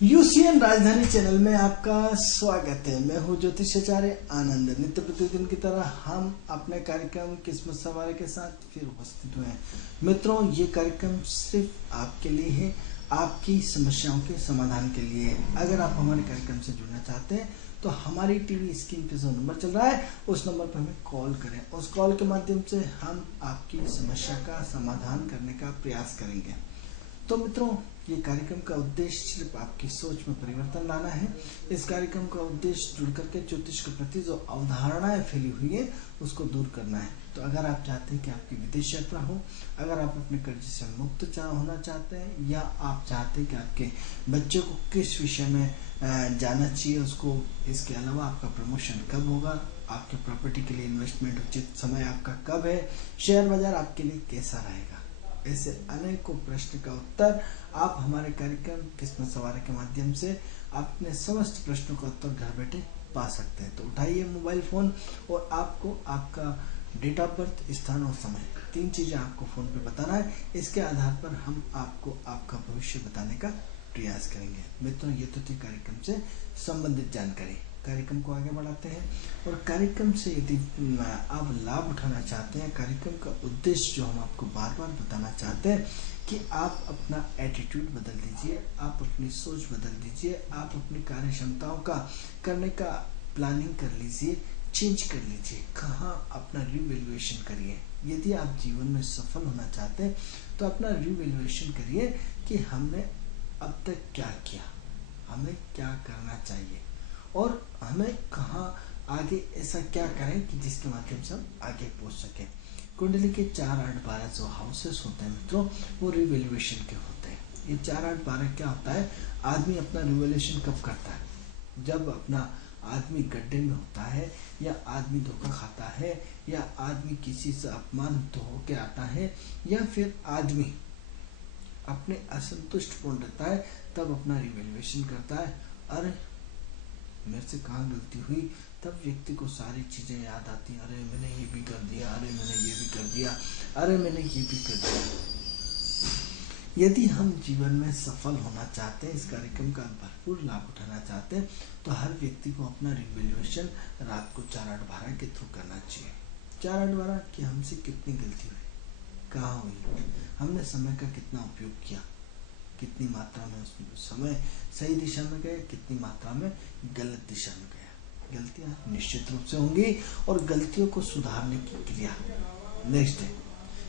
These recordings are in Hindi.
यूसीएन राजधानी चैनल में आपका स्वागत है। मैं हूं ज्योतिषाचार्य आनंद। नित्य प्रतिदिन की तरह हम अपने कार्यक्रम किस्मत सवारी के साथ फिर उपस्थित हुए हैं। मित्रों, ये कार्यक्रम सिर्फ आपके लिए है, आपकी समस्याओं के समाधान के लिए है। अगर आप हमारे कार्यक्रम से जुड़ना चाहते हैं तो हमारी टीवी स्क्रीन पे जो नंबर चल रहा है उस नंबर पर हमें कॉल करें। उस कॉल के माध्यम से हम आपकी समस्या का समाधान करने का प्रयास करेंगे। तो मित्रों, ये कार्यक्रम का उद्देश्य सिर्फ आपकी सोच में परिवर्तन लाना है। इस कार्यक्रम का उद्देश्य जुड़ करके ज्योतिष के प्रति जो अवधारणाएं फैली हुई है उसको दूर करना है। तो अगर आप चाहते हैं कि आपकी विदेश यात्रा हो, अगर आप अपने कर्ज से मुक्त होना चाहते हैं, या आप चाहते हैं कि आपके बच्चे को किस विषय में जाना चाहिए उसको, इसके अलावा आपका प्रमोशन कब होगा, आपके प्रॉपर्टी के लिए इन्वेस्टमेंट उचित समय आपका कब है, शेयर बाजार आपके लिए कैसा रहेगा, ऐसे अनेकों प्रश्न का उत्तर आप हमारे कार्यक्रम किस्मत सवारी के माध्यम से अपने समस्त प्रश्नों का उत्तर घर बैठे पा सकते हैं। तो उठाइए मोबाइल फोन और आपको आपका डेट ऑफ बर्थ, स्थान और समय, 3 चीजें आपको फोन पे बताना है। इसके आधार पर हम आपको आपका भविष्य बताने का प्रयास करेंगे। मित्रों, ये तो थी कार्यक्रम से संबंधित जानकारी। कार्यक्रम को आगे बढ़ाते हैं और कार्यक्रम से यदि आप लाभ उठाना चाहते हैं, कार्यक्रम का उद्देश्य जो हम आपको बार बार बताना चाहते हैं कि आप अपना एटीट्यूड बदल दीजिए, आप अपनी सोच बदल दीजिए, आप अपनी कार्य क्षमताओं का करने का प्लानिंग कर लीजिए, चेंज कर लीजिए। कहाँ अपना रिवैल्यूएशन करिए। यदि आप जीवन में सफल होना चाहते हैं तो अपना रिवैल्यूएशन करिए कि हमने अब तक क्या किया, हमें क्या करना चाहिए और हमें कहाँ आगे ऐसा क्या करें कि जिसके माध्यम से हम आगे पहुंच सकें। कुंडली के 4, 8, 12 जो हाउसेस होते हैं मित्रों, वो रिवैल्यूएशन के होते हैं। ये 4, 8, 12 क्या होता है? आदमी अपना रिवैल्यूएशन कब करता है? जब अपना आदमी गड्ढे में होता है, या आदमी धोखा खाता है, या आदमी किसी से अपमानित होकर आता है, या फिर आदमी अपने असंतुष्ट पूर्ण रहता है, तब अपना रिवैल्यूएशन करता है। अरे मेरे से कहाँ गलती हुई, तब व्यक्ति को सारी चीजें याद आती हैं। अरे मैंने ये भी कर दिया, अरे मैंने ये भी कर दिया, अरे मैंने ये भी कर दिया। यदि हम जीवन में सफल होना चाहते हैं, इस कार्यक्रम का भरपूर लाभ उठाना चाहते हैं, तो हर व्यक्ति को अपना रिवैल्यूएशन रात को 4, 8, 12 के थ्रू करना चाहिए। 4, 8, 12 कि हमसे कितनी गलती हुई, कहाँ हुई, हमने समय का कितना उपयोग किया, कितनी मात्रा में समय सही दिशा में गया, कितनी मात्रा में गलत दिशा में गया। गलतियां निश्चित रूप से होंगी और गलतियों को सुधारने की क्रिया नेक्स्ट है।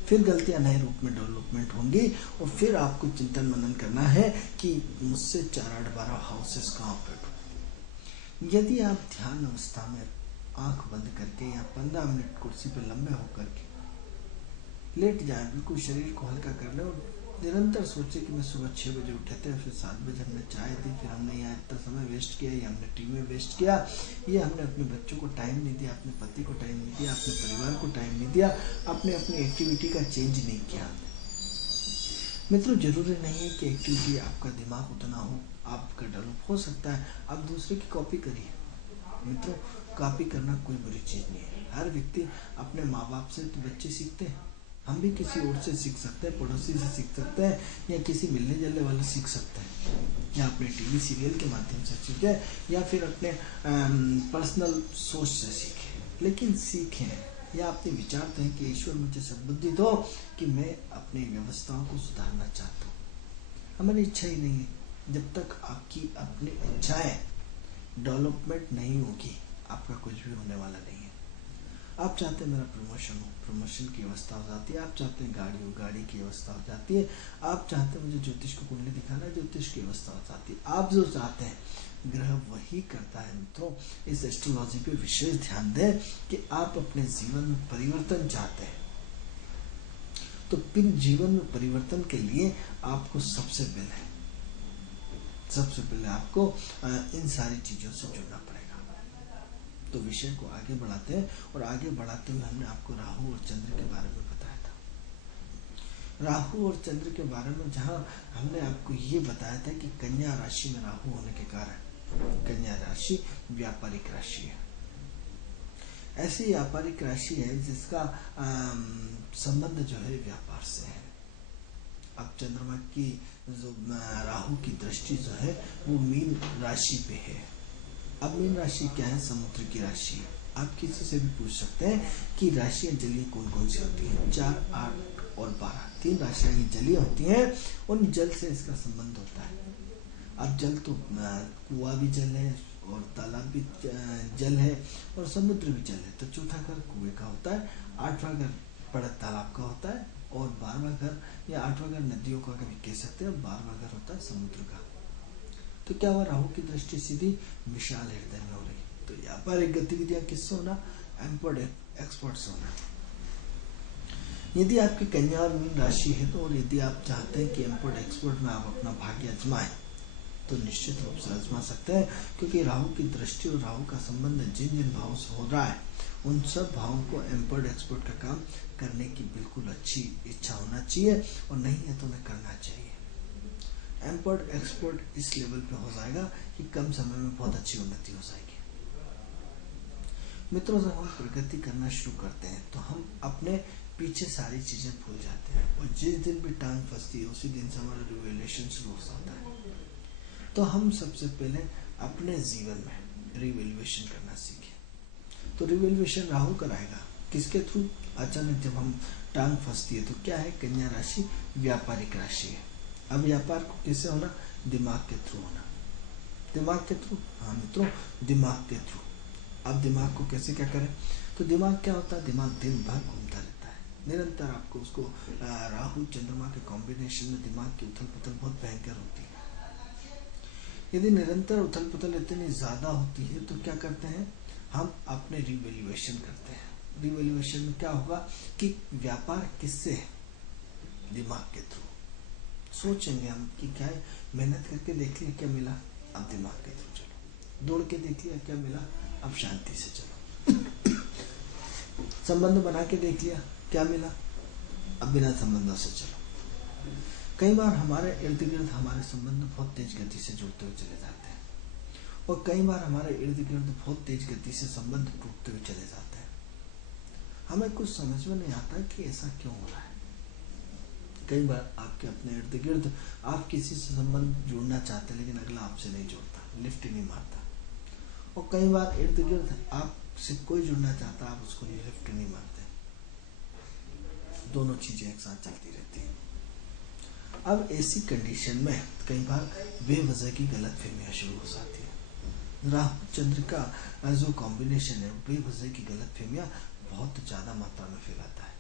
फिर गलतियां नए रूप में डेवलपमेंट होंगी और फिर आपको चिंतन मनन करना है कि मुझसे 4, 8, 12 हाउसेस कहाँ ऑपरेट। यदि आप ध्यान अवस्था में आंख बंद करके या 15 मिनट कुर्सी पर लंबे होकर के लेट जाए, बिल्कुल शरीर को हल्का कर ले और निरंतर सोचे कि मैं सुबह 6 बजे उठे थे, फिर 7 बजे हमने चाय दी, फिर हमने यहाँ इतना समय वेस्ट किया, ये हमने टीवी में वेस्ट किया, ये हमने अपने बच्चों को टाइम नहीं दिया, अपने पति को टाइम नहीं दिया, अपने परिवार को टाइम नहीं दिया, अपने अपनी एक्टिविटी का चेंज नहीं किया। मित्रों, जरूरी नहीं है कि एक्टिविटी आपका दिमाग उतना हो, आपका डेवलप हो सकता है, आप दूसरे की कॉपी करिए। मित्रों, कॉपी करना कोई बुरी चीज नहीं है। हर व्यक्ति अपने माँ बाप से तो बच्चे सीखते हैं, हम भी किसी और से सीख सकते हैं, पड़ोसी से सीख सकते हैं, या किसी मिलने जुलने वाले सीख सकते हैं, या अपने टीवी सीरियल के माध्यम से सीखे, या फिर अपने पर्सनल सोच से सीखे। लेकिन सीखें या अपने विचार दें कि ईश्वर मुझे सद्बुद्धि दो कि मैं अपनी व्यवस्थाओं को सुधारना चाहता हूँ। हमारी इच्छा ही नहीं है। जब तक आपकी अपनी इच्छाएं डेवलपमेंट नहीं होगी, आपका कुछ भी होने वाला नहीं है। आप चाहते हैं मेरा प्रमोशन हो, प्रमोशन की व्यवस्था हो जाती है। आप चाहते हैं गाड़ी हो, गाड़ी की व्यवस्था हो जाती है। आप चाहते हैं मुझे ज्योतिष को कुंडली दिखाना है, ज्योतिष की व्यवस्था हो जाती है। आप जो चाहते हैं ग्रह वही करता है। मित्रों, इस एस्ट्रोलॉजी पे विशेष ध्यान दें कि आप अपने जीवन में परिवर्तन चाहते हैं, तो फिर जीवन में परिवर्तन के लिए आपको सबसे पहले आपको इन सारी चीजों से जुड़ना पड़ेगा। तो विषय को आगे बढ़ाते हैं और आगे बढ़ाते हुए हमने आपको राहु और चंद्र के बारे में बताया था। राहु और चंद्र के बारे में जहां हमने आपको ये बताया था कि कन्या राशि में राहु होने के कारण कन्या राशि व्यापारिक राशि है। ऐसी व्यापारिक राशि है जिसका संबंध जो है व्यापार से है। अब चंद्रमा की जो राहु की दृष्टि जो है वो मीन राशि पे है। अब मीन राशि क्या है? समुद्र की राशि। आप किसी से भी पूछ सकते हैं कि राशियां जलीय कौन कौन सी होती हैं। 4, 8 और 12 तीन राशियां ये जलीय होती हैं। उन जल से इसका संबंध होता है। अब जल तो कुआं भी जल है और तालाब भी जल है और समुद्र भी जल है। तो चौथा घर कुएं का होता है, 8वां घर बड़ा तालाब का होता है और 12वां घर या 8वां घर नदियों का कभी कह सकते हैं, 12वां घर होता है समुद्र का। तो क्या हुआ? राहु की दृष्टि सीधी विशाल हृदय में हो रही। तो व्यापारिक गतिविधियां किससे होना? एम्पर्ड एक्सपर्ट से होना। यदि आपकी कन्या और मीन राशि है तो, और यदि आप चाहते हैं कि एम्पर्ड एक्सपर्ट में आप अपना भाग्य आजमाएं तो निश्चित रूप से आजमा सकते हैं, क्योंकि राहु की दृष्टि और राहु का संबंध जिन जिन भावों से हो रहा है उन सब भावों को एम्पर्ड एक्सपर्ट का काम करने की बिल्कुल अच्छी इच्छा होना चाहिए, और नहीं है तो उन्हें करना चाहिए। एम्पर्ड एक्सपर्ट इस लेवल पे हो जाएगा कि कम समय में बहुत अच्छी उन्नति हो जाएगी। मित्रों, जब हम प्रगति करना शुरू करते हैं तो हम अपने पीछे सारी चीजें भूल जाते हैं, और जिस दिन भी टांग फंसती है उसी दिन से हमारा रिवैल्यूएशन शुरू हो जाता है। तो हम सबसे पहले अपने जीवन में रिवैल्यूएशन करना सीखें। तो रिवैल्यूएशन राहु कराएगा किसके थ्रू? अचानक जब हम टांग फंसती है तो क्या है? कन्या राशि व्यापारिक राशि है। अब व्यापार को कैसे होना? दिमाग के थ्रू होना। दिमाग के थ्रू? हाँ मित्रों, दिमाग के थ्रू। अब दिमाग को कैसे क्या करें? तो दिमाग क्या होता है? दिमाग दिन भर घूमता रहता है निरंतर। आपको उसको राहु चंद्रमा के कॉम्बिनेशन में दिमाग की उथल पुथल बहुत भयंकर होती है। यदि निरंतर उथल पुथल इतनी ज्यादा होती है तो क्या करते हैं? हम अपने रिवैल्यूएशन करते हैं। रिवैल्यूएशन में क्या होगा कि व्यापार किससे है? दिमाग के थ्रू। सोचेंगे हम कि क्या है, मेहनत करके देख लिया क्या मिला, अब दिमाग के थ्रू चलो। दौड़ के देख लिया क्या मिला, अब शांति से चलो। संबंध बना के देख लिया क्या मिला, अब बिना संबंधों से चलो। कई बार हमारे इर्द गिर्द हमारे संबंध बहुत तेज गति से जुड़ते हुए चले जाते हैं, और कई बार हमारे इर्द गिर्द बहुत तेज गति से संबंध टूटते हुए चले जाते हैं। हमें कुछ समझ में नहीं आता कि ऐसा क्यों हो रहा है। कई बार आपके अपने इर्द गिर्द आप किसी से संबंध जोड़ना चाहते हैं, लेकिन अगला आपसे नहीं जोड़ता, लिफ्ट ही नहीं मारता। और कई बार इर्द गिर्द आपसे कोई जुड़ना चाहता, आप उसको लिफ्ट नहीं मारते। दोनों चीजें एक साथ चलती रहती हैं। अब ऐसी कंडीशन में कई बार बेवजह की गलतफहमियां शुरू हो जाती है। राहु चंद्र का जो कॉम्बिनेशन है बेवजह की गलतफहमियां बहुत ज्यादा मात्रा में फैलाता है।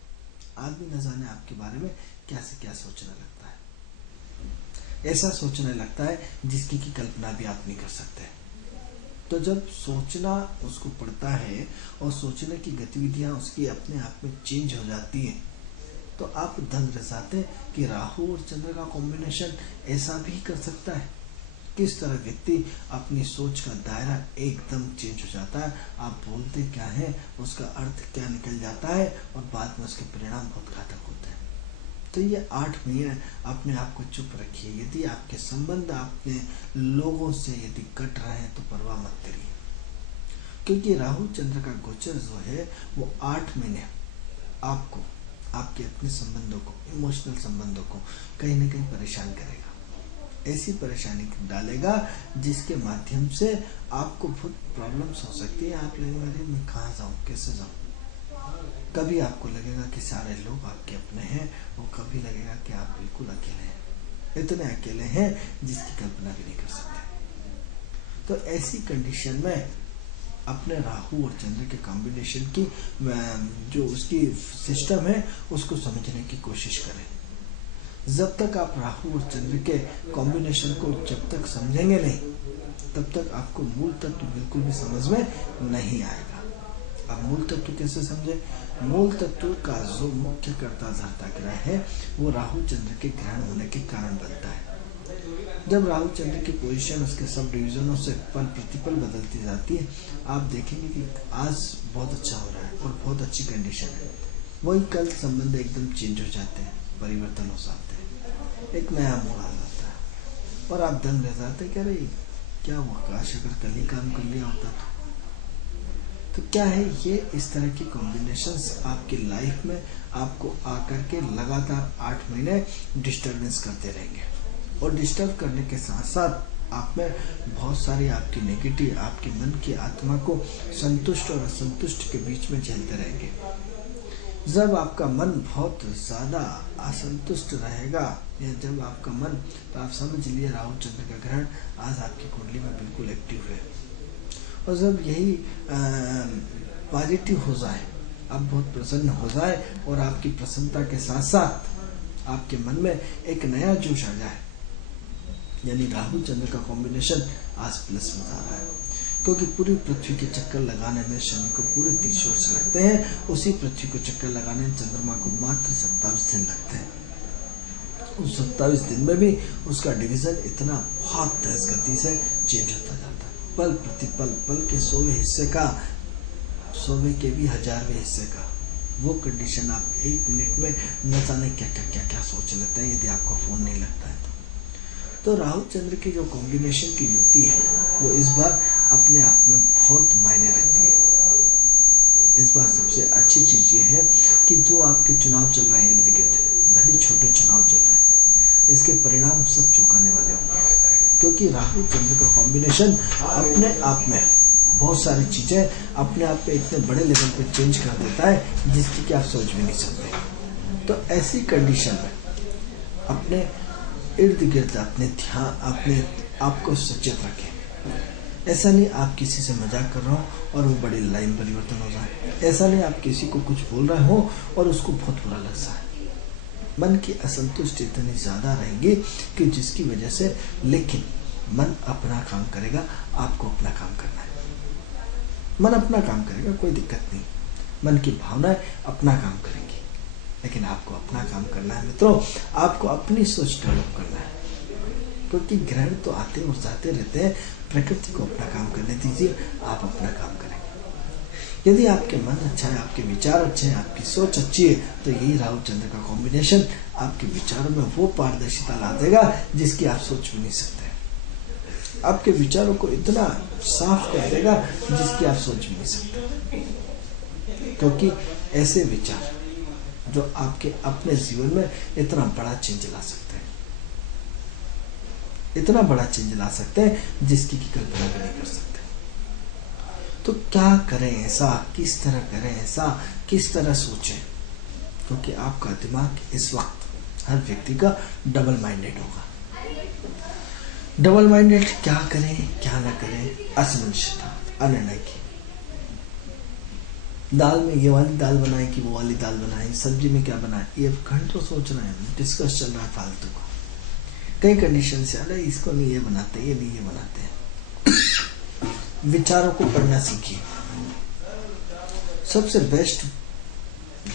आदमी न जाने आपके बारे में क्या से क्या सोचने लगता है। ऐसा सोचने लगता है जिसकी की कल्पना भी आप नहीं कर सकते। तो जब सोचना उसको पड़ता है और सोचने की गतिविधियां उसकी अपने आप में चेंज हो जाती है, तो आप दंग रह जाते हैं कि राहु और चंद्र का कॉम्बिनेशन ऐसा भी कर सकता है। किस तरह व्यक्ति अपनी सोच का दायरा एकदम चेंज हो जाता है। आप बोलते क्या है, उसका अर्थ क्या निकल जाता है, और बाद में उसके परिणाम बहुत घातक होते हैं। तो ये 8 महीने अपने आप को चुप रखिए। यदि आपके संबंध अपने लोगों से यदि कट रहे हैं तो परवाह मत करिए, क्योंकि राहु चंद्र का गोचर जो है वो 8 महीने आपको आपके अपने संबंधों को, इमोशनल संबंधों को कहीं ना कहीं परेशान करेगा। ऐसी परेशानी डालेगा जिसके माध्यम से आपको बहुत प्रॉब्लम्स हो सकती है। आप लगेगा मैं कहाँ जाऊँ, कैसे जाऊँ। कभी आपको लगेगा कि सारे लोग आपके अपने हैं, और कभी लगेगा कि आप बिल्कुल अकेले हैं। इतने अकेले हैं जिसकी कल्पना भी नहीं कर सकते। तो ऐसी कंडीशन में अपने राहु और चंद्र के कॉम्बिनेशन की जो उसकी सिस्टम है उसको समझने की कोशिश करें। जब तक आप राहु और चंद्र के कॉम्बिनेशन को जब तक समझेंगे नहीं, तब तक आपको मूल तत्व बिल्कुल भी समझ में नहीं आएगा। अब मूल तत्व कैसे समझे? मूल तत्व का जो मुख्य कर्ता धर्ता ग्रह है वो राहु चंद्र के ग्रहण होने के कारण बनता है। जब राहु चंद्र की पोजीशन उसके सब डिवीजनों से पल प्रतिपल बदलती जाती है, आप देखेंगे कि आज बहुत अच्छा हो रहा है और बहुत अच्छी कंडीशन है, वही कल संबंध एकदम चेंज हो जाते हैं, परिवर्तन हो जाते हैं, एक नया मोड़ आ जाता है, और आप दंग रह जाते हैं कि अरे क्या हुआ, काश अगर कल ही काम कर लिया होता तो क्या है। ये इस तरह की कॉम्बिनेशंस आपकी लाइफ में आपको आकर के लगातार 8 महीने डिस्टर्बेंस करते रहेंगे। और डिस्टर्ब करने के साथ साथ आप में बहुत सारी आपकी नेगेटिव, आपके मन की आत्मा को संतुष्ट और असंतुष्ट के बीच में झेलते रहेंगे। जब आपका मन बहुत ज़्यादा असंतुष्ट रहेगा या जब आपका मन, तो आप समझ लिए राहु चंद्र का ग्रहण आज आपकी कुंडली में बिल्कुल एक्टिव है। और जब यही पॉजिटिव हो जाए, आप बहुत प्रसन्न हो जाए और आपकी प्रसन्नता के साथ साथ आपके मन में एक नया जोश आ जाए, यानी राहु चंद्र का कॉम्बिनेशन आज प्लस में जा रहा है। क्योंकि पूरी पृथ्वी के चक्कर लगाने में शनि को पूरे 30 वर्ष लगते हैं, उसी पृथ्वी को चक्कर लगाने में चंद्रमा को मात्र 27 दिन लगते हैं। उस 27 दिन में भी उसका डिवीजन इतना बहुत तेज गति से चेंज होता जाता है। पल प्रतिपल, पल के 100वें हिस्से का, 100वें के भी 1000वें हिस्से का वो कंडीशन आप 1 मिनट में न जाने क्या सोच लेते हैं, यदि आपका फोन नहीं लगता है तो राहु चंद्र की जो कॉम्बिनेशन की युति है वो इस बार अपने आप में बहुत मायने रखती है। इस बार सबसे अच्छी चीज ये है कि जो आपके चुनाव चल रहे हैं इर्द गिर्द, भले छोटे चुनाव चल रहे हैं, इसके परिणाम सब चौंकाने वाले होंगे। क्योंकि राहु चंद्र का कॉम्बिनेशन अपने आप में बहुत सारी चीजें अपने आप पे इतने बड़े लेवल पे चेंज कर देता है जिसकी कि आप सोच भी नहीं सकते। तो ऐसी कंडीशन में अपने इर्द गिर्द अपने ध्यान, अपने आप को सचेत रखें। ऐसा नहीं आप किसी से मजाक कर रहा हो और वो बड़ी लाइन परिवर्तन हो जाए। ऐसा नहीं आप किसी को कुछ बोल रहे हो और उसको बहुत बुरा लग जाए। मन की असंतुष्टि इतनी ज्यादा रहेगी कि जिसकी वजह से, लेकिन मन अपना काम करेगा, आपको अपना काम करना है। मन अपना काम करेगा, कोई दिक्कत नहीं। मन की भावनाएं अपना काम करेंगी, लेकिन आपको अपना काम करना है मित्रों। आपको अपनी सोच डेवलप करना है, क्योंकि ग्रहण तो आते और जाते रहते हैं। प्रकृति को अपना काम करने दीजिए, आप अपना काम करेंगे। यदि आपके मन अच्छा है, आपके विचार अच्छे हैं, आपकी सोच अच्छी है, तो यही राहु चंद्र का कॉम्बिनेशन आपके विचारों में वो पारदर्शिता ला देगा जिसकी आप सोच भी नहीं सकते। आपके विचारों को इतना साफ कर देगा जिसकी आप सोच भी नहीं सकते। क्योंकि ऐसे विचार जो आपके अपने जीवन में इतना बड़ा चेंज ला सकते हैं, इतना बड़ा चेंज ला सकते हैं जिसकी की कल्पना भी नहीं कर सकते। तो क्या करें ऐसा, किस तरह करें ऐसा, किस तरह सोचें? क्योंकि आपका दिमाग इस वक्त हर व्यक्ति का डबल माइंडेड होगा। डबल माइंडेड, क्या करें क्या ना करें, असमंजसता, अनिर्णय की। दाल में ये वाली दाल बनाए कि वो वाली दाल बनाए, सब्जी में क्या बनाए, ये घंटों सोच रहे हैं, डिस्कस चल रहा है फालतू का। कई कंडीशन से, अरे इसको नहीं ये बनाते, ये नहीं ये बनाते हैं। विचारों को पढ़ना सीखिए। सबसे बेस्ट,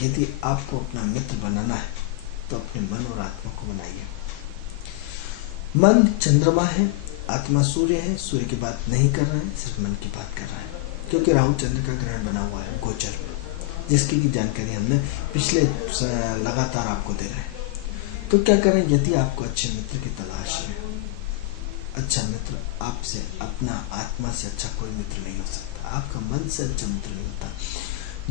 यदि आपको अपना मित्र बनाना है तो अपने मन और आत्मा को बनाइए। मन चंद्रमा है, आत्मा सूर्य है। सूर्य की बात नहीं कर रहा है, सिर्फ मन की बात कर रहा है। क्योंकि राहु चंद्र का ग्रहण बना हुआ है गोचर में, जिसकी की जानकारी हमने पिछले लगातार आपको दे रहे हैं। तो क्या करें, यदि आपको अच्छे मित्र की तलाश है, अच्छा मित्र आपसे, अपना आत्मा से अच्छा कोई मित्र नहीं हो सकता। आपका मन से अच्छा मित्र नहीं होता।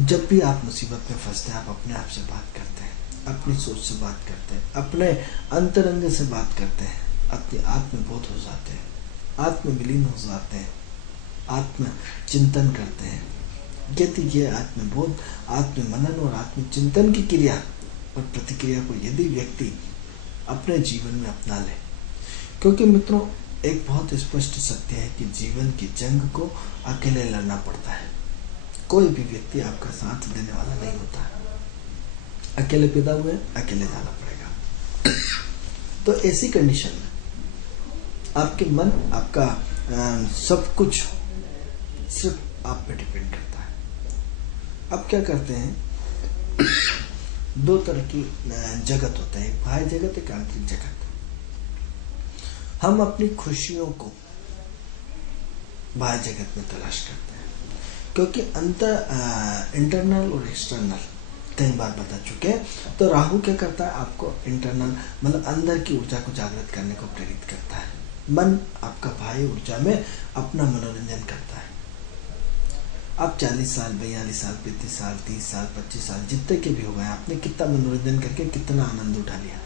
जब भी आप मुसीबत में फंसते हैं, आप अपने आप से बात करते हैं, अपनी सोच से बात करते हैं, अपने अंतरंग से बात करते हैं, अपने आत्मबोध हो जाते हैं, आत्मविलीन हो जाते हैं, आत्म चिंतन करते हैं। यदि ये आत्मबोध, आत्ममनन और आत्मचिंतन की क्रिया और प्रतिक्रिया को यदि व्यक्ति अपने जीवन में अपना ले, क्योंकि मित्रों एक बहुत स्पष्ट सत्य है कि जीवन की जंग को अकेले लड़ना पड़ता है। कोई भी व्यक्ति आपका साथ देने वाला नहीं होता। अकेले पैदा हुए, अकेले जाना पड़ेगा। तो ऐसी कंडीशन में आपके मन, आपका सब कुछ सिर्फ आप पे डिपेंड करता है। अब क्या करते हैं, दो तरह की जगत होते हैं, एक बाह्य जगत, एक आंतरिक जगत। हम अपनी खुशियों को बाह्य जगत में तलाश करते हैं, क्योंकि इंटरनल और एक्सटर्नल कई बार बता चुके हैं। तो राहु क्या करता है, आपको इंटरनल मतलब अंदर की ऊर्जा को जागृत करने को प्रेरित करता है। मन आपका बाह्य ऊर्जा में अपना मनोरंजन करता है। आप 40 साल, 42 साल, 35 साल, 30 साल, 25 साल जितने के भी हो गए, आपने कितना मनोरंजन करके कितना आनंद उठा लिया।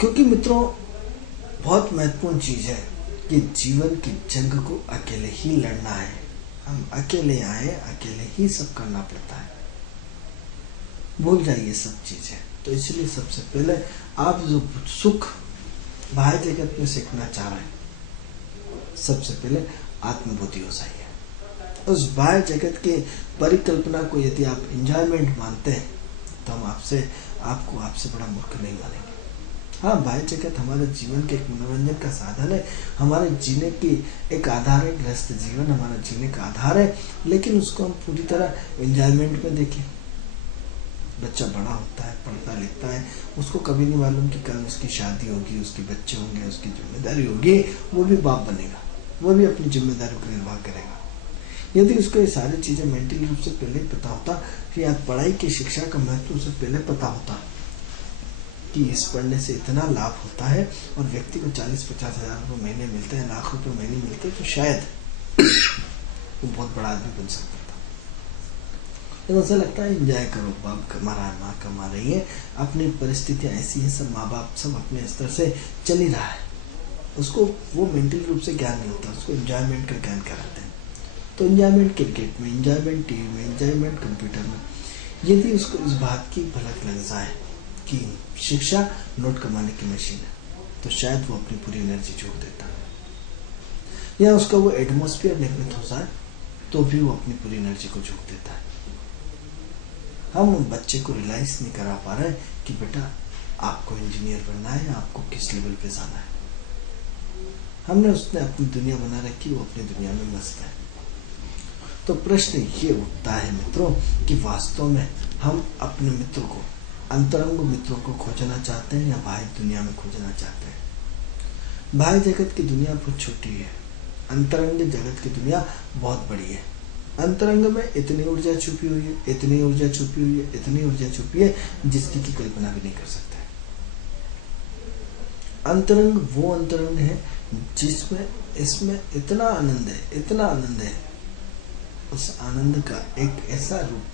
क्योंकि मित्रों बहुत महत्वपूर्ण चीज है कि जीवन की जंग को अकेले ही लड़ना है। हम अकेले आए, अकेले ही सब करना पड़ता है। भूल जाइए सब चीजें। तो इसलिए सबसे पहले आप जो सुख बाह्य जगत में सीखना चाह रहे हैं, सबसे पहले आत्मबुद्धि हो जाइए। उस बाह्य जगत के परिकल्पना को यदि आप एंजॉयमेंट मानते हैं तो हम आपसे बड़ा मूर्ख नहीं मानेंगे। हाँ, बाह्य जगत हमारे जीवन के एक मनोरंजन का साधन है, हमारे जीने की एक आधार है। गृहस्थ जीवन हमारा जीने का आधार है, लेकिन उसको हम पूरी तरह एंजॉयमेंट में देखें। बच्चा बड़ा होता है, पढ़ता लिखता है, उसको कभी नहीं मालूम कि कल उसकी शादी होगी, उसके बच्चे होंगे, उसकी जिम्मेदारी होगी, वो भी बाप बनेगा, वो भी अपनी जिम्मेदारी का निर्वाह करेगा। यदि उसको ये सारी चीजें मेंटली रूप से पहले पता होता कि आज पढ़ाई की शिक्षा का महत्व उसे पहले पता होता कि इस पढ़ने से इतना लाभ होता है और व्यक्ति को 40-50 हजार रुपये महीने मिलते हैं, लाख रुपए महीने मिलते हैं, तो शायद वो बहुत बड़ा आदमी बन सकता था। तो ऐसा लगता है एंजॉय करो, बाप कमा रहा है, माँ कमा रही है, अपनी परिस्थितियाँ ऐसी हैं, सब माँ बाप सब अपने स्तर से चल ही रहा है। उसको वो मेंटल रूप से ज्ञान नहीं होता, उसको एंजॉयमेंट का ज्ञान कराते हैं। तो एंजॉयमेंट क्रिकेट में, एंजॉयमेंट टीवी में, एंजॉयमेंट कंप्यूटर में। यदि उसको इस बात की भलक लग जाए कि शिक्षा नोट कमाने की मशीन है, तो शायद वो अपनी पूरी एनर्जी झोंक देता है। या उसका वो एटमॉस्फेयर निर्मित हो जाए तो भी वो अपनी पूरी एनर्जी को झोंक देता है। हम बच्चे को रियलाइज नहीं करा पा रहे कि बेटा आपको इंजीनियर बनना है या आपको किस लेवल पे जाना है। हमने उसने अपनी दुनिया बना रखी, वो अपनी दुनिया में मस्त है। तो प्रश्न ये उठता है मित्रों कि वास्तव में हम अपने मित्र को, अंतरंग मित्रों को खोजना चाहते हैं या बाह्य दुनिया में खोजना चाहते हैं। बाह्य जगत की दुनिया बहुत छोटी है, अंतरंग जगत की दुनिया बहुत बड़ी है। अंतरंग में इतनी ऊर्जा छुपी हुई है, इतनी ऊर्जा छुपी हुई है, इतनी ऊर्जा छुपी है जिसकी की कल्पना भी नहीं कर सकते। अंतरंग वो अंतरंग है जिसमें इसमें इतना आनंद है, इतना आनंद है, उस आनंद का एक ऐसा रूप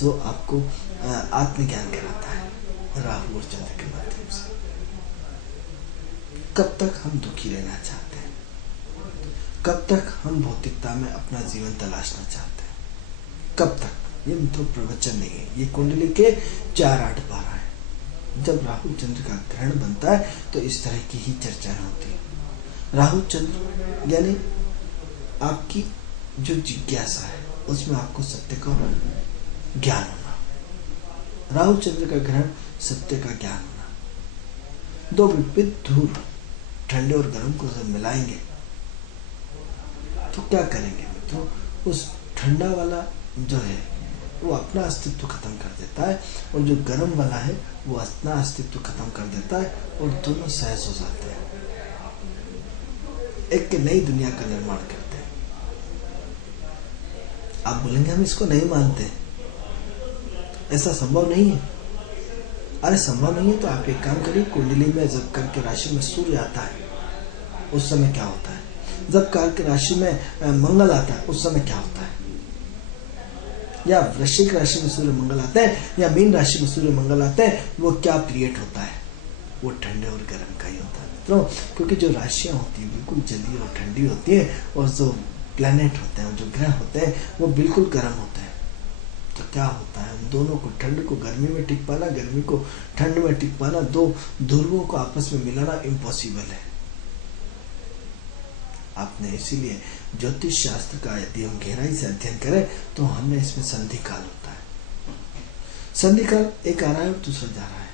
जो आपको आत्मज्ञान कराता है राहु और चंद्र के माध्यम से। कब तक हम दुखी रहना चाहते हैं? कब तक हम भौतिकता में अपना जीवन तलाशना चाहते हैं? कब तक? ये मित्रों प्रवचन नहीं है, ये कुंडली के 4-8-12 है। जब राहु चंद्र का ग्रहण बनता है तो इस तरह की ही चर्चाएं होती है। राहु चंद्र यानी आपकी जो जिज्ञासा है उसमें आपको सत्य का ज्ञान होना। राहु चंद्र का ग्रहण सत्य का ज्ञान होना। दो विपरीत ध्रुव ठंडे और गर्म को जब मिलाएंगे तो क्या करेंगे मित्रों? उस ठंडा वाला जो है वो अपना अस्तित्व खत्म कर देता है और जो गर्म वाला है वो अपना अस्तित्व खत्म कर देता है और दोनों सहज हो जाते हैं, एक नई दुनिया का निर्माण करते हैं। आप बोलेंगे हम इसको नहीं मानते, ऐसा संभव नहीं है। अरे संभव नहीं है तो आप एक काम करिए, कुंडली में जब कर्क राशि में सूर्य आता है उस समय क्या होता है, जब कर्क राशि में मंगल आता है उस समय क्या होता है, या वृश्चिक राशि में सूर्य मंगल आते हैं या मीन राशि में सूर्य मंगल आते हैं, वो क्या पीरियड होता है? वो ठंडे और गर्म का ही होता है मित्रों। क्योंकि जो राशियां होती है बिल्कुल जलीय और ठंडी होती है और जो प्लैनेट होते हैं, जो ग्रह होते हैं वो बिल्कुल गर्म होते हैं। तो क्या होता है, उन दोनों को, ठंड को गर्मी में टिक पाना, गर्मी को ठंड में टिक पाना, दो ध्रुवों को आपस में मिलाना इम्पॉसिबल है। आपने इसीलिए ज्योतिष शास्त्र का यदि हम गहराई से अध्ययन करें तो हमें इसमें संधि काल होता है। संधि काल एक आ रहा है और दूसरा जा रहा है।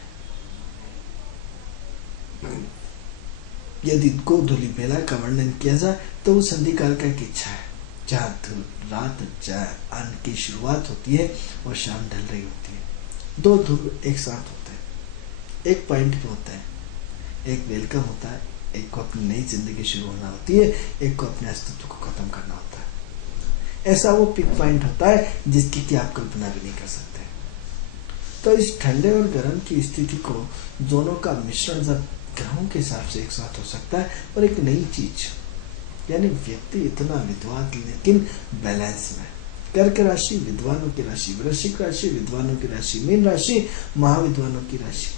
यदि गोधूली बेला का वर्णन किया जाए तो वो संधि काल का एक इच्छा है, जहाँ रात अन्न की शुरुआत होती है और शाम ढल रही होती है। दो ध्रुव एक साथ होते हैं, एक पॉइंट पे होते हैं, एक वेलकम होता है, एक को अपनी नई जिंदगी शुरू होना होती है, एक को अपने अस्तित्व को खत्म करना होता है। ऐसा वो पिक पॉइंट होता है जिसकी कि आप कल्पना भी नहीं कर सकते। तो इस ठंडे और गर्म की स्थिति को, दोनों का मिश्रण जब ग्रहों के हिसाब से एक साथ हो सकता है और एक नई चीज, यानी व्यक्ति इतना विद्वान लेकिन बैलेंस में। कर्क राशि विद्वानों की राशि, वृश्चिक राशि विद्वानों की राशि, मीन राशि महाविद्वानों की राशि,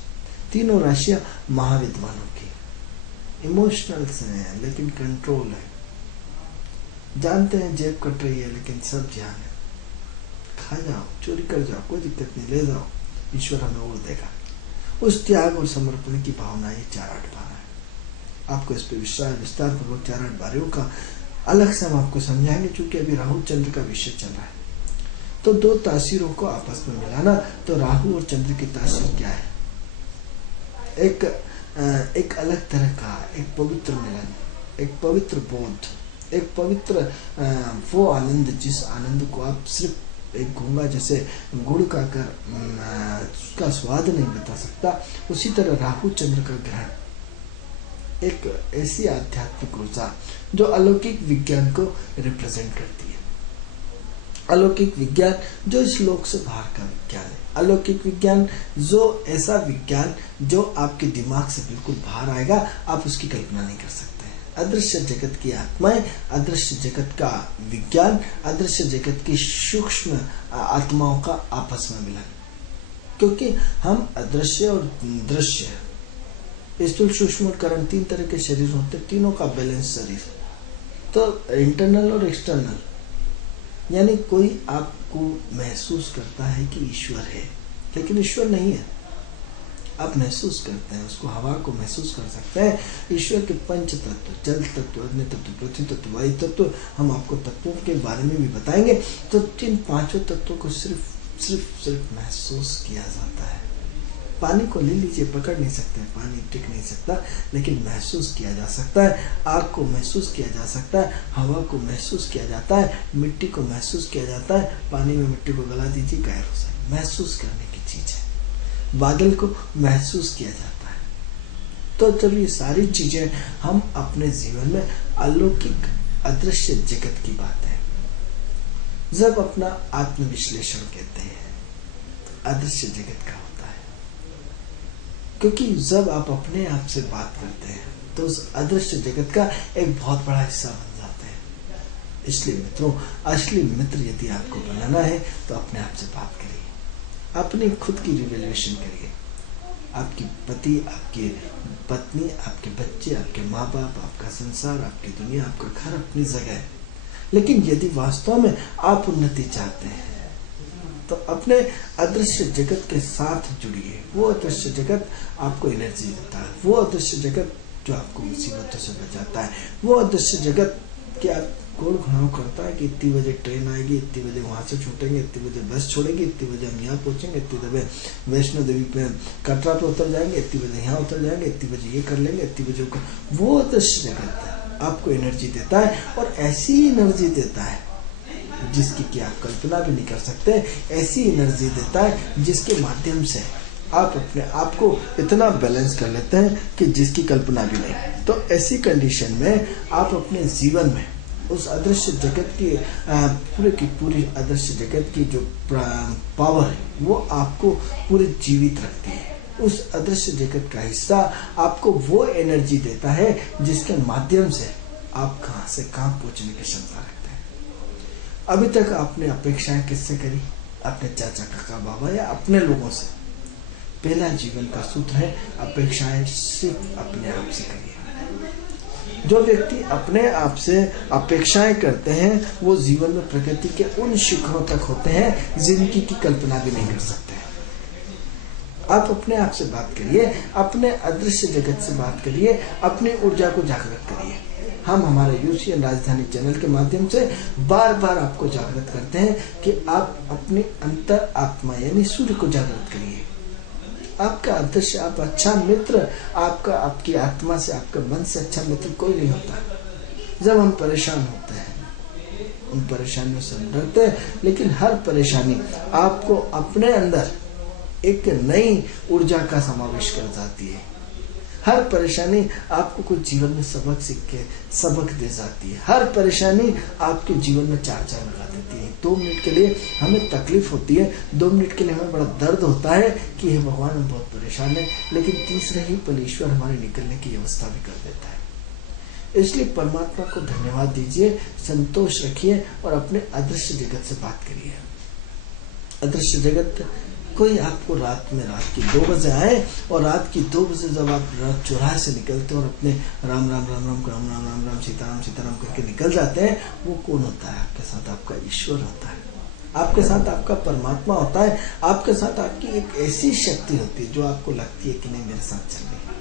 तीनों राशियां महाविद्वानों की, इमोशनल से हैं लेकिन कंट्रोल है, जानते हैं जेब कट रही है लेकिन सब ध्यान है, खा जाओ, चोरी कर जाओ, कोई दिक्कत नहीं, ले जाओ, ईश्वर हमें और देगा। उस त्याग और समर्पण की भावना ये 4-8 बार है। आपको इस पर विस्तार पूर्वक 4-8 बारियों का अलग से हम आपको समझाएंगे, चूंकि अभी राहु चंद्र का विषय चल रहा है। तो दो तासीरों को आपस में मिलाना, तो राहु और चंद्र की तासीर क्या है? एक अलग तरह का एक पवित्र मिलन, एक पवित्र बोध, एक पवित्र वो आनंद, जिस आनंद को आप सिर्फ एक घूंगा जैसे गुड़ का कर उसका स्वाद नहीं बता सकता, उसी तरह राहु चंद्र का ग्रहण एक ऐसी आध्यात्मिक ऊर्जा जो अलौकिक विज्ञान को रिप्रेजेंट करती है। अलौकिक विज्ञान जो इस लोक से बाहर का विज्ञान है, अलौकिक विज्ञान जो ऐसा विज्ञान जो आपके दिमाग से बिल्कुल बाहर आएगा, आप उसकी कल्पना नहीं कर सकते। अदृश्य जगत की आत्माएं, अदृश्य जगत का विज्ञान, अदृश्य जगत की सूक्ष्म आत्माओं का आपस में मिलन, क्योंकि हम अदृश्य और दृश्य, स्थूल सूक्ष्म और कारण 3 तरह के शरीर होते, तीनों का बैलेंस शरीर। तो इंटरनल और एक्सटर्नल, यानी कोई आपको महसूस करता है कि ईश्वर है, लेकिन ईश्वर नहीं है। आप महसूस करते हैं उसको, हवा को महसूस कर सकते हैं। ईश्वर के 5 तत्व, जल तत्व, अग्नि तत्व, पृथ्वी तत्व, वायु तत्व, हम आपको तत्वों के बारे में भी बताएंगे। तो इन 5 तत्वों को सिर्फ महसूस किया जाता है। पानी को ले लीजिए, पकड़ नहीं सकते, पानी टिक नहीं सकता, लेकिन महसूस किया जा सकता है। आग को महसूस किया जा सकता है, हवा को महसूस किया जाता है, मिट्टी को महसूस किया जाता है। पानी में मिट्टी को गला दीजिए, गायब हो जाए, महसूस करने की चीज है। बादल को महसूस किया जाता है। तो जब ये सारी चीजें हम अपने जीवन में अलौकिक अदृश्य जगत की बात है, जब अपना आत्मविश्लेषण कहते हैं, तो अदृश्य जगत का होता है। क्योंकि जब आप अपने आप से बात करते हैं तो उस अदृश्य जगत का एक बहुत बड़ा हिस्सा बन जाते हैं। इसलिए मित्रों, असली मित्र यदि आपको बनाना है तो अपने आप से बात करिए, अपनी खुद की रिवैल्यूएशन करिए। आपकी पति, आपकी पत्नी, आपके बच्चे, आपके माँ बाप, आपका संसार, आपकी दुनिया, आपका घर अपनी जगह है, लेकिन यदि वास्तव में आप उन्नति चाहते हैं तो अपने अदृश्य जगत के साथ जुड़िए। वो अदृश्य जगत आपको एनर्जी देता है, वो अदृश्य जगत जो आपको मुसीबतों से बचाता है, वो अदृश्य जगत क्या गोल घुमाव करता है कि इतनी बजे ट्रेन आएगी, इतनी बजे वहां से छूटेंगे, इतनी बजे बस छोड़ेगी, इतनी बजे हम यहाँ पहुंचेंगे, इतनी बजे वैष्णो देवी पे कटरा पे उतर जाएंगे, इतनी बजे यहाँ उतर जाएंगे, इतनी बजे ये कर लेंगे, इतनी बजे वो अदृश्य जगत आपको एनर्जी देता है, और ऐसी एनर्जी देता है जिसकी कि आप कल्पना भी नहीं कर सकते। ऐसी एनर्जी देता है जिसके माध्यम से आप अपने आप को इतना बैलेंस कर लेते हैं कि जिसकी कल्पना भी नहीं। तो ऐसी कंडीशन में आप अपने जीवन में उस अदृश्य जगत की पूरी अदृश्य जगत की जो पावर है वो आपको पूरे जीवित रखती है। उस अदृश्य जगत का हिस्सा आपको वो एनर्जी देता है जिसके माध्यम से आप कहां से कहां पहुंचने की क्षमता रखते हैं। अभी तक आपने अपेक्षाएं किससे करी? अपने चाचा, काका, बाबा या अपने लोगों से। पहला जीवन का सूत्र है, अपेक्षाएं सिर्फ अपने आप से करिए। जो व्यक्ति अपने आप से अपेक्षाएं करते हैं वो जीवन में प्रगति के उन शिखरों तक होते हैं जिनकी की कल्पना भी नहीं कर सकते। आप अपने आप से बात करिए, अपने अदृश्य जगत से बात करिए, अपनी ऊर्जा को जागृत करिए। हम हमारे यूसीएन राजधानी चैनल के माध्यम से बार बार आपको जागृत करते हैं कि आप अपनी अंतर आत्मा यानी सूर्य को जागृत करिए। आपका अदृश्य, आप अच्छा मित्र, आपका आपकी आत्मा से, आपका मन से अच्छा मित्र कोई नहीं होता। जब हम परेशान होते हैं, उन परेशानियों से डरते हैं, लेकिन हर परेशानी आपको अपने अंदर एक नई ऊर्जा का समावेश कर जाती है। हर परेशानी आपको कुछ जीवन में सबक सीख के सबक दे जाती है। हर परेशानी आपके जीवन में चार चांद लगा देती है। 2 मिनट के लिए हमें तकलीफ होती है, 2 मिनट के लिए हमें बड़ा दर्द होता है कि हे भगवान हम बहुत परेशान है, लेकिन तीसरे ही पल ईश्वर हमारे निकलने की व्यवस्था भी कर देता है। इसलिए परमात्मा को धन्यवाद दीजिए, संतोष रखिए और अपने अदृश्य जगत से बात करिए। अदृश्य जगत कोई आपको रात की 2 बजे आए और रात की 2 बजे जब आप चौराहे से निकलते हैं और अपने राम राम राम राम राम राम राम राम सीताराम करके निकल जाते हैं, वो कौन होता है? आपके साथ आपका ईश्वर होता है, आपके साथ आपका परमात्मा होता है, आपके साथ आपकी एक ऐसी शक्ति होती है जो आपको लगती है कि नहीं मेरे साथ चल रही है।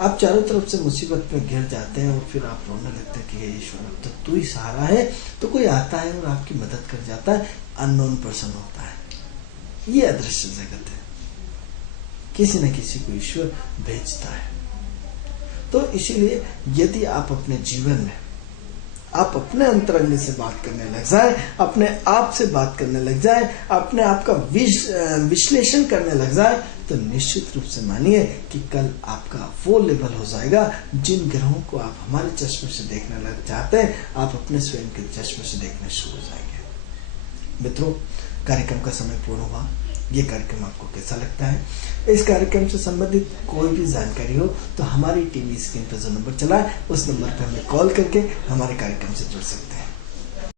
आप चारों तरफ से मुसीबत में घिर जाते हैं और फिर आप रोने लगते हैं कि हे ईश्वर अब तो तू ही सहारा है। तो कोई आता है और आपकी मदद कर जाता है, अननोन पर्सन होता है। ये अदृश्य जगत है, किसी न किसी को ईश्वर भेजता है। तो इसीलिए यदि आप अपने जीवन में आप अपने अंतरंग से बात करने लग जाए, अपने आप से बात करने लग जाए, अपने आप का विश्लेषण करने लग जाए, तो निश्चित रूप से मानिए कि कल आपका वो लेवल हो जाएगा जिन ग्रहों को आप हमारे चश्मे से देखने लग जाते हैं, आप अपने स्वयं के चश्मे से देखने शुरू हो जाएंगे। मित्रों, कार्यक्रम का समय पूर्ण हुआ। ये कार्यक्रम आपको कैसा लगता है? इस कार्यक्रम से संबंधित कोई भी जानकारी हो तो हमारी टीवी स्क्रीन पर जो नंबर चला है उस नंबर पर हमें कॉल करके हमारे कार्यक्रम से जुड़ सकते हैं।